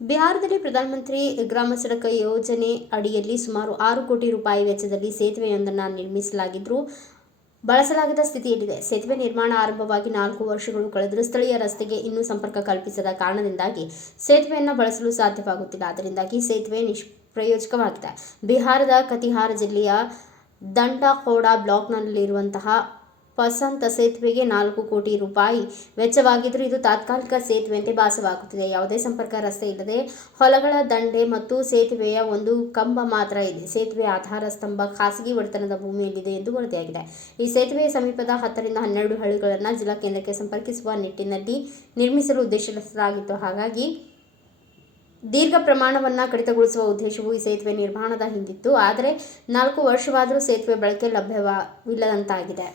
ಬಿಹಾರದಲ್ಲಿ ಪ್ರಧಾನಮಂತ್ರಿ ಗ್ರಾಮ ಸಡಕ ಯೋಜನೆ ಅಡಿಯಲ್ಲಿ ಸುಮಾರು ಆರು ಕೋಟಿ ರೂಪಾಯಿ ವೆಚ್ಚದಲ್ಲಿ ಸೇತುವೆಯೊಂದನ್ನು ನಿರ್ಮಿಸಲಾಗಿದ್ದರೂ ಬಳಸಲಾಗದ ಸ್ಥಿತಿಯಲ್ಲಿದೆ ಸೇತುವೆ ನಿರ್ಮಾಣ ಆರಂಭವಾಗಿ ನಾಲ್ಕು ವರ್ಷಗಳು ಕಳೆದರೂ ಸ್ಥಳೀಯ ರಸ್ತೆಗೆ ಇನ್ನೂ ಸಂಪರ್ಕ ಕಲ್ಪಿಸದ ಕಾರಣದಿಂದಾಗಿ ಸೇತುವೆಯನ್ನು ಬಳಸಲು ಸಾಧ್ಯವಾಗುತ್ತಿಲ್ಲ. ಅದರಿಂದಾಗಿ ಸೇತುವೆ ನಿಷ್ಪ್ರಯೋಜಕವಾಗಿದೆ. ಬಿಹಾರದ ಕತಿಹಾರ ಜಿಲ್ಲೆಯ ದಂಡಾಖೋಡಾ ಬ್ಲಾಕ್ನಲ್ಲಿರುವಂತಹ ಪಸಂತ ಸೇತುವೆಗೆ ನಾಲ್ಕು ಕೋಟಿ ರೂಪಾಯಿ ವೆಚ್ಚವಾಗಿದ್ದರೂ ಇದು ತಾತ್ಕಾಲಿಕ ಸೇತುವೆಯಂತೆ ಭಾಸವಾಗುತ್ತಿದೆ. ಯಾವುದೇ ಸಂಪರ್ಕ ರಸ್ತೆ ಇಲ್ಲದೆ ಹೊಲಗಳ ದಂಡೆ ಮತ್ತು ಸೇತುವೆಯ ಒಂದು ಕಂಬ ಮಾತ್ರ ಇದೆ. ಸೇತುವೆ ಆಧಾರ ಸ್ತಂಭ ಖಾಸಗಿ ಒಡೆತನದ ಭೂಮಿಯಲ್ಲಿದೆ ಎಂದು ವರದಿಯಾಗಿದೆ. ಈ ಸೇತುವೆಯ ಸಮೀಪದ ಹತ್ತರಿಂದ ಹನ್ನೆರಡು ಹಳ್ಳಿಗಳನ್ನು ಜಿಲ್ಲಾ ಕೇಂದ್ರಕ್ಕೆ ಸಂಪರ್ಕಿಸುವ ನಿಟ್ಟಿನಲ್ಲಿ ನಿರ್ಮಿಸಲು ಉದ್ದೇಶಿಸಲಾಗಿತ್ತು. ಹಾಗಾಗಿ ದೀರ್ಘ ಪ್ರಮಾಣವನ್ನು ಕಡಿತಗೊಳಿಸುವ ಉದ್ದೇಶವು ಈ ಸೇತುವೆ ನಿರ್ಮಾಣದ ಹಿಂದಿತ್ತು. ಆದರೆ ನಾಲ್ಕು ವರ್ಷವಾದರೂ ಸೇತುವೆ ಬಳಕೆ ಲಭ್ಯವಿಲ್ಲದಂತಾಗಿದೆ.